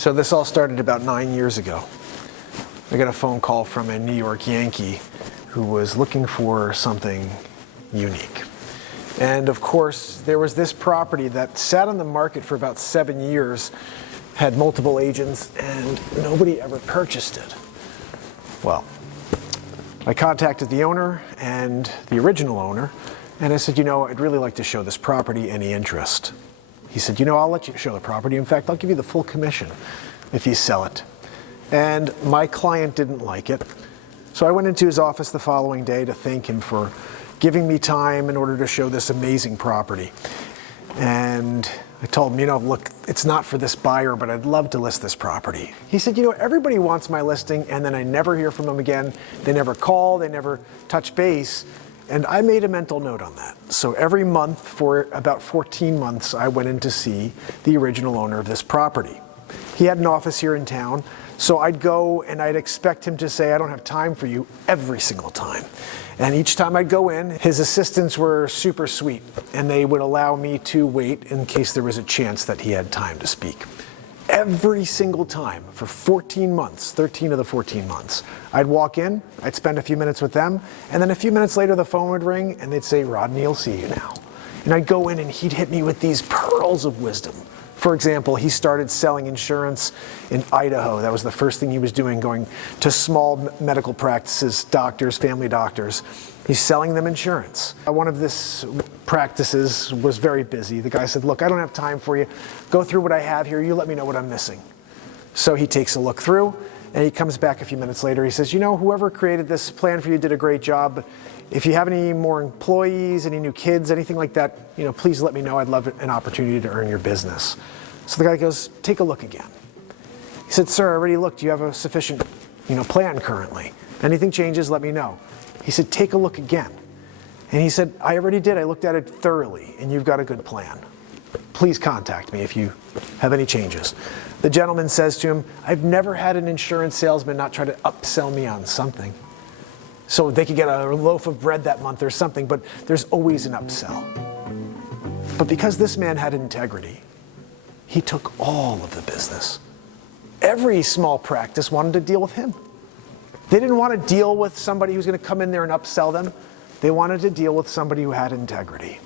So this all started about 9 years ago. I got a phone call from a New York Yankee who was looking for something unique. And of course, there was this property that sat on the market for about 7 years, had multiple agents, and nobody ever purchased it. Well, I contacted the owner and the original owner, and I said, you know, I'd really like to show this property. Any interest? He said, you know, I'll let you show the property. In fact, I'll give you the full commission if you sell it. And my client didn't like it. So I went into his office the following day to thank him for giving me time in order to show this amazing property. And I told him, you know, look, it's not for this buyer, but I'd love to list this property. He said, you know, everybody wants my listing, and then I never hear from them again. They never call, they never touch base. And I made a mental note on that. So every month for about 14 months, I went in to see the original owner of this property. He had an office here in town, so I'd go and I'd expect him to say, I don't have time for you, every single time. And each time I'd go in, his assistants were super sweet, and they would allow me to wait in case there was a chance that he had time to speak. Every single time for 14 months, 13 of the 14 months, I'd walk in, I'd spend a few minutes with them, and then a few minutes later the phone would ring and they'd say, Rodney, I'll see you now. And I'd go in and he'd hit me with these pearls of wisdom. For example, he started selling insurance in Idaho. That was the first thing he was doing, going to small medical practices, doctors, family doctors. He's selling them insurance. One of this practices was very busy. The guy said, look, I don't have time for you. Go through what I have here. You let me know what I'm missing. So he takes a look through, and he comes back a few minutes later. He says, you know, whoever created this plan for you did a great job. If you have any more employees, any new kids, anything like that, you know, please let me know. I'd love an opportunity to earn your business. So the guy goes, take a look again. He said, sir, I already looked. You have a sufficient, plan currently. Anything changes, let me know. He said, take a look again. And he said, I already did. I looked at it thoroughly, and you've got a good plan. Please contact me if you have any changes. The gentleman says to him, I've never had an insurance salesman not try to upsell me on something. So they could get a loaf of bread that month or something, but there's always an upsell. But because this man had integrity, he took all of the business. Every small practice wanted to deal with him. They didn't want to deal with somebody who's going to come in there and upsell them. They wanted to deal with somebody who had integrity.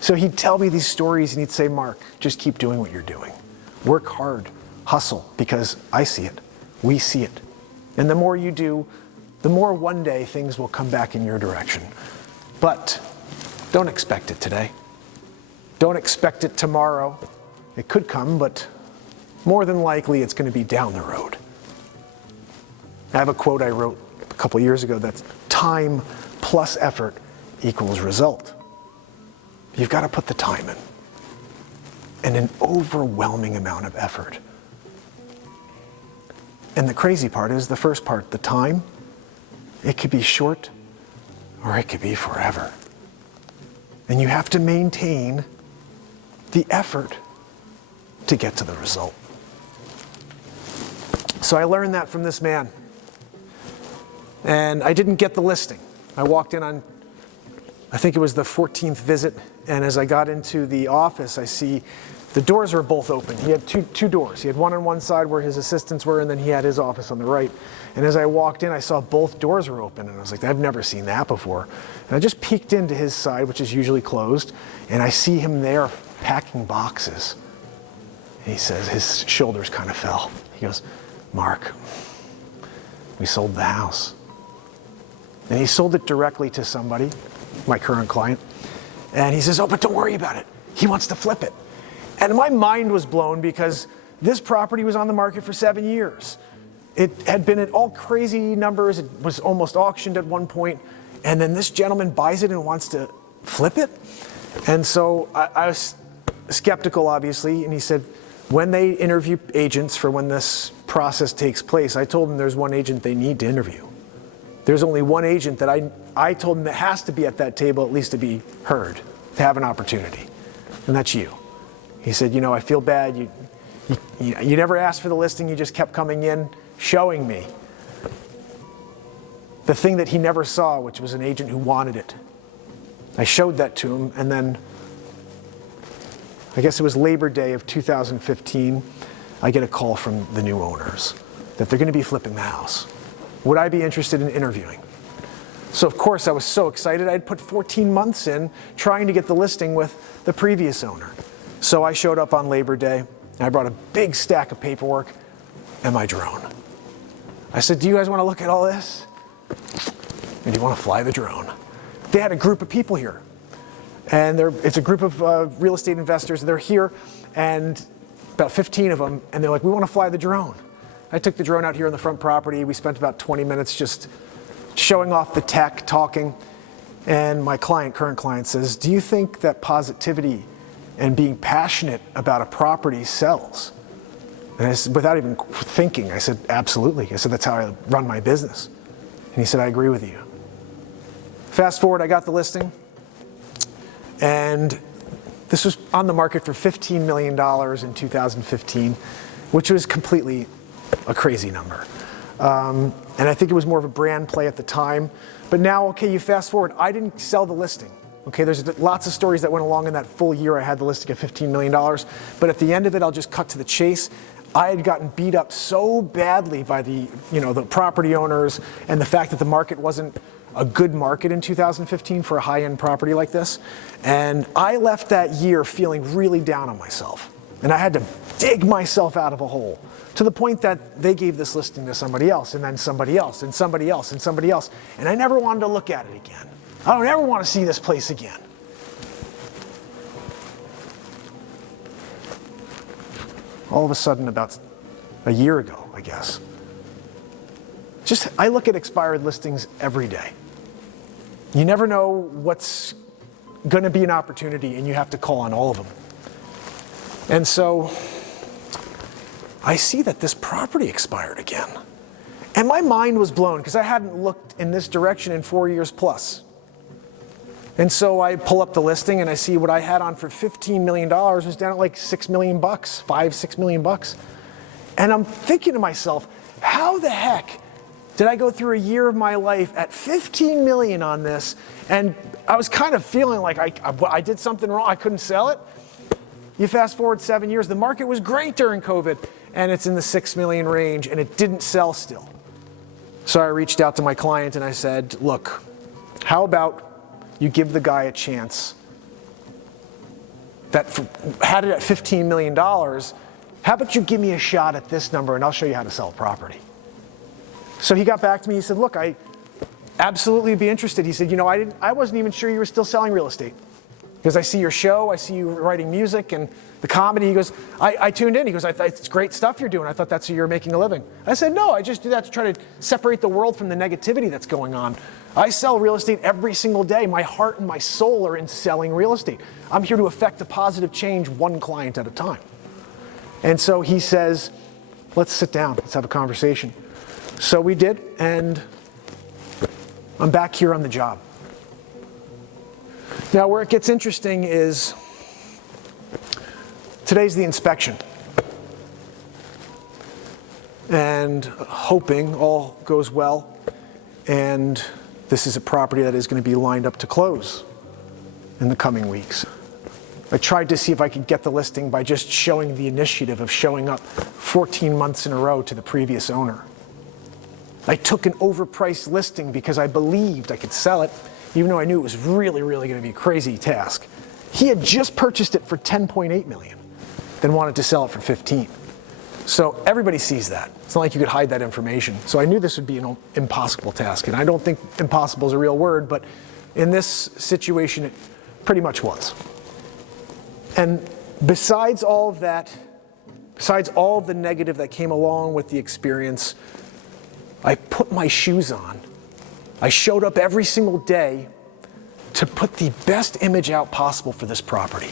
So he'd tell me these stories and he'd say, Mark, just keep doing what you're doing. Work hard, hustle, because I see it. We see it. And the more you do, the more one day things will come back in your direction. But don't expect it today. Don't expect it tomorrow. It could come, but more than likely it's going to be down the road. I have a quote I wrote a couple years ago that's time plus effort equals result. You've got to put the time in, and an overwhelming amount of effort. And the crazy part is the first part, the time, it could be short or it could be forever. And you have to maintain the effort to get to the result. So I learned that from this man. And I didn't get the listing. I walked in on, I think it was the 14th visit, and as I got into the office, I see the doors were both open. He had two doors. He had one on one side where his assistants were, and then he had his office on the right. And as I walked in, I saw both doors were open, and I was like, I've never seen that before. And I just peeked into his side, which is usually closed, and I see him there packing boxes. And he says, his shoulders kind of fell. He goes, Mark, we sold the house. And he sold it directly to somebody, my current client. And he says, oh, but don't worry about it. He wants to flip it. And my mind was blown because this property was on the market for 7 years. It had been at all crazy numbers. It was almost auctioned at one point. And then this gentleman buys it and wants to flip it. And so I was skeptical, obviously. And he said, when they interview agents for when this process takes place, I told them there's one agent they need to interview. There's only one agent that I told him that has to be at that table at least to be heard, to have an opportunity, and that's you. He said, you know, I feel bad. You never asked for the listing. You just kept coming in, showing me the thing that he never saw, which was an agent who wanted it. I showed that to him, and then I guess it was Labor Day of 2015. I get a call from the new owners that they're going to be flipping the house. Would I be interested in interviewing? So of course I was so excited. I'd put 14 months in trying to get the listing with the previous owner. So I showed up on Labor Day, and I brought a big stack of paperwork and my drone. I said, do you guys want to look at all this? And do you want to fly the drone? They had a group of people here. And it's a group of real estate investors. They're here, and about 15 of them, and they're like, we want to fly the drone. I took the drone out here on the front property. We spent about 20 minutes just showing off the tech, talking. And my client, current client, says, do you think that positivity and being passionate about a property sells? And I said, without even thinking, I said, absolutely. I said, that's how I run my business. And he said, I agree with you. Fast forward, I got the listing. And this was on the market for $15 million in 2015, which was completely a crazy number. And I think it was more of a brand play at the time. But now, okay, you fast forward, I didn't sell the listing. Okay, there's lots of stories that went along in that full year I had the listing at $15 million. But at the end of it, I'll just cut to the chase. I had gotten beat up so badly by the property owners and the fact that the market wasn't a good market in 2015 for a high-end property like this. And I left that year feeling really down on myself. And I had to dig myself out of a hole to the point that they gave this listing to somebody else, and then somebody else, and somebody else, and somebody else. And I never wanted to look at it again. I don't ever want to see this place again. All of a sudden, about a year ago, I guess, I look at expired listings every day. You never know what's going to be an opportunity, and you have to call on all of them. And so I see that this property expired again. And my mind was blown because I hadn't looked in this direction in 4 years plus. And so I pull up the listing and I see what I had on for $15 million was down at like $6 million, $6 million. And I'm thinking to myself, how the heck did I go through a year of my life at 15 million on this? And I was kind of feeling like I did something wrong. I couldn't sell it. You fast forward 7 years, the market was great during COVID, and it's in the 6 million range, and it didn't sell still. So I reached out to my client and I said, look, how about you give the guy a chance that had it at $15 million, how about you give me a shot at this number and I'll show you how to sell a property. So he got back to me, he said, look, I absolutely be interested. He said, I wasn't even sure you were still selling real estate. Because I see your show, I see you writing music and the comedy. He goes, I tuned in. He goes, it's great stuff you're doing. I thought that's how you're making a living. I said, no, I just do that to try to separate the world from the negativity that's going on. I sell real estate every single day. My heart and my soul are in selling real estate. I'm here to affect a positive change one client at a time. And so he says, let's sit down, let's have a conversation. So we did, and I'm back here on the job. Now, where it gets interesting is today's the inspection. And hoping all goes well, and this is a property that is going to be lined up to close in the coming weeks. I tried to see if I could get the listing by just showing the initiative of showing up 14 months in a row to the previous owner. I took an overpriced listing because I believed I could sell it, even though I knew it was really, really going to be a crazy task. He had just purchased it for $10.8 million, then wanted to sell it for 15. So everybody sees that. It's not like you could hide that information. So I knew this would be an impossible task. And I don't think impossible is a real word, but in this situation, it pretty much was. And besides all of that, besides all of the negative that came along with the experience, I put my shoes on. I showed up every single day to put the best image out possible for this property.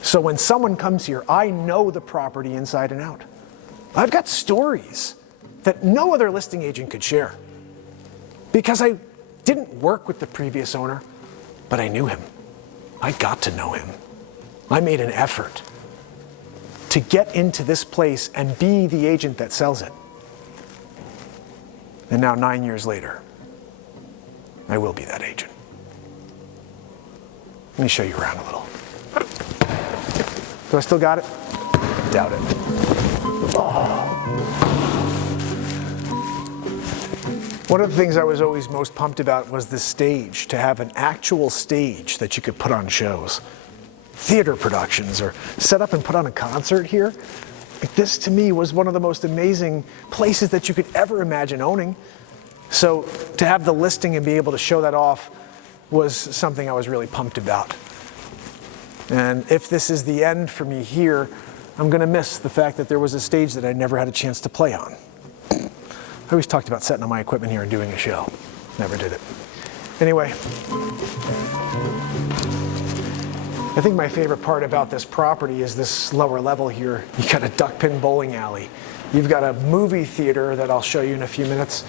So when someone comes here, I know the property inside and out. I've got stories that no other listing agent could share because I didn't work with the previous owner, but I knew him. I got to know him. I made an effort to get into this place and be the agent that sells it. And now 9 years later, I will be that agent. Let me show you around a little. Do I still got it? Doubt it. One of the things I was always most pumped about was the stage, to have an actual stage that you could put on shows. Theater productions, or set up and put on a concert here. Like, this to me was one of the most amazing places that you could ever imagine owning. So to have the listing and be able to show that off was something I was really pumped about. And if this is the end for me here, I'm gonna miss the fact that there was a stage that I never had a chance to play on. I always talked about setting up my equipment here and doing a show. Never did it. Anyway, I think my favorite part about this property is this lower level here. You got a duck pin bowling alley. You've got a movie theater that I'll show you in a few minutes.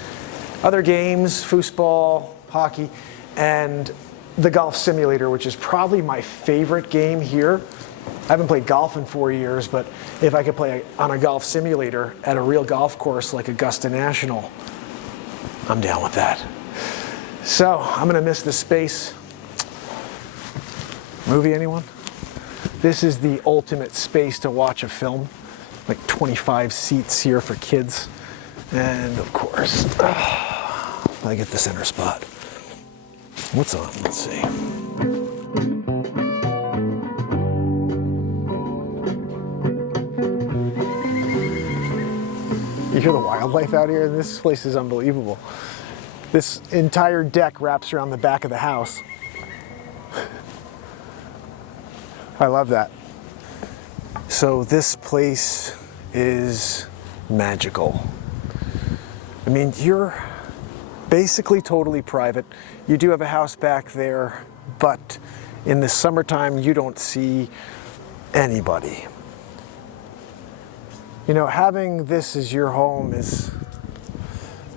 Other games, foosball, hockey, and the golf simulator, which is probably my favorite game here. I haven't played golf in 4 years, but if I could play on a golf simulator at a real golf course like Augusta National, I'm down with that. So I'm gonna miss this space. Movie, anyone? This is the ultimate space to watch a film. Like 25 seats here for kids. And of course, I get the center spot. What's on? Let's see. You hear the wildlife out here? This place is unbelievable. This entire deck wraps around the back of the house. I love that. So this place is magical. I mean, you're basically totally private. You do have a house back there, but in the summertime, you don't see anybody. You know, having this as your home is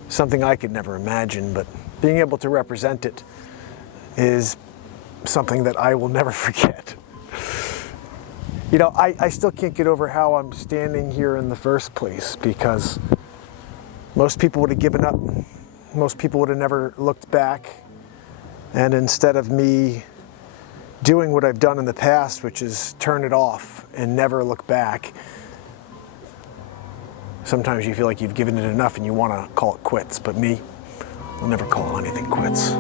something I could never imagine, but being able to represent it is something that I will never forget. You know, I still can't get over how I'm standing here in the first place, because most people would have given up. Most people would have never looked back. And instead of me doing what I've done in the past, which is turn it off and never look back, sometimes you feel like you've given it enough and you want to call it quits. But me, I'll never call anything quits.